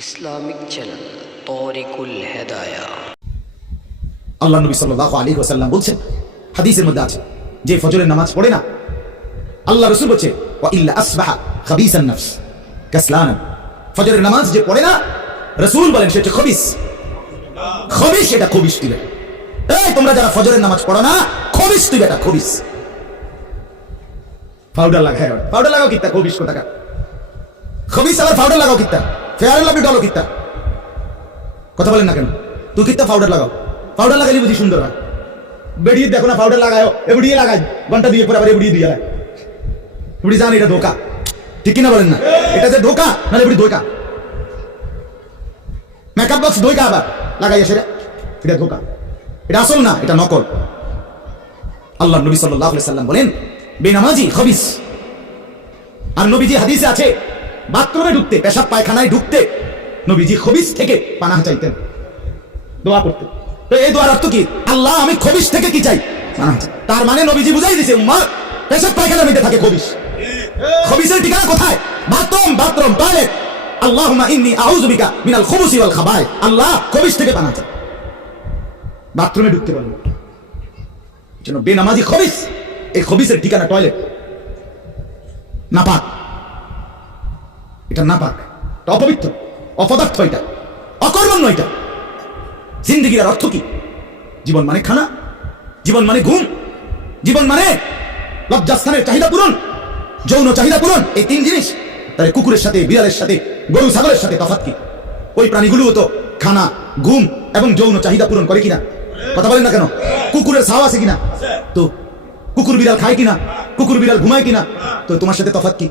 Islamic channel Tarikul Hedaya. Allah নবী সাল্লাল্লাহু আলাইহি ওয়াসাল্লাম বলছেন, হাদিসের মধ্যে আছে, যে ফজরের নামাজ পড়ে না, আল্লাহ রাসূল বলছে ওয়া ইল্লা আসবাহা খাবিসান নফস কাসলানা। ফজরের নামাজ যে পড়ে না, রাসূল বলেন সে হচ্ছে খবিস। খবিস, এটা খবিস দিলে, এই তোমরা যারা ফজরের নামাজ পড়ো না, খবিস তুই বেটা, খবিস। পাউডার লাগায়, পাউডার লাগাও কিত্তা, খবিস কোথাকার খবিস, আবার পাউডার লাগাও কিত্তা, ফেয়ার এন্ড লাভলি ডলো কিত্তা, কথা বলেন না কেন? তুই কিত্তা পাউডার লাগাও, পাউডার লাগাইলে বুঝি সুন্দর হয়। বেরিয়ে দেখো না, পাউডার লাগাও, এবড়িয়ে লাগাই, ঘন্টা দিয়ে পরে আবার এবড়িয়ে দিয়ে লাগায়, এবড়ি জানি এটা ধোকা, ঠিক কিনা বলেন না? এটা যে ধোকা, না এবড়ি ধোকা, মেকআপ বক্স ধোকা আবার লাগাই এসে, এটা ধোকা, এটা আসল না, এটা নকল। আল্লাহ নবী সাল্লাল্লাহু আলাইহি সাল্লাম বলেন বেনামাজি খবিস। আর নবীজি হাদিসে আছে, বাথরুমে ঢুকতে, পেশাব পায়খানায় ঢুকতে নবীজি খবিস থেকে পানাহ চাইতেন, দোয়া করতেন। তো এই দোয়ার অর্থ কি? আল্লাহ আমি খবিস থেকে কি চাই? পানাহ চাই। তার মানে নবীজি বুঝাই দিয়েছে, উম্মাহ পেশাব পায়খানার মধ্যে থাকে খবিস। খবিসের ঠিকানা কোথায়? Bathroom, bathroom, toilet. আল্লাহুম্মা ইন্নী আউযু বিকা মিনাল খুবুসি ওয়াল খাবায়েস। আল্লাহ খবিস থেকে পানাহ চাই, বাথরুমে ঢুকতে পারবে। জন্য বেনামাজি খবিস, এই খবিসের ঠিকানা টয়লেট, নাপাক, এটা নাপাক, এটা অপবিত্র, অপদার্থ, এটা অকর্মণ্য। এটা জিন্দেগির অর্থ কি? জীবন মানে খানা, জীবন মানে ঘুম, জীবন মানে লজ্জাস্থানের চাহিদা পূরণ, যৌন চাহিদা পূরণ, এই তিন জিনিস। তাহলে কুকুরের সাথে, বিড়ালের সাথে, গরু ছাগলের সাথে তফাৎ কি? ওই প্রাণীগুলো তো খানা, ঘুম এবং যৌন চাহিদা পূরণ করে কিনা? কথা বলেন না কেন? কুকুরের ছাও আছে কিনা? তো কুকুর বিড়াল খায় কিনা? কুকুর বিড়াল ঘুমায় কিনা? তো তোমার সাথে তফাৎ কি?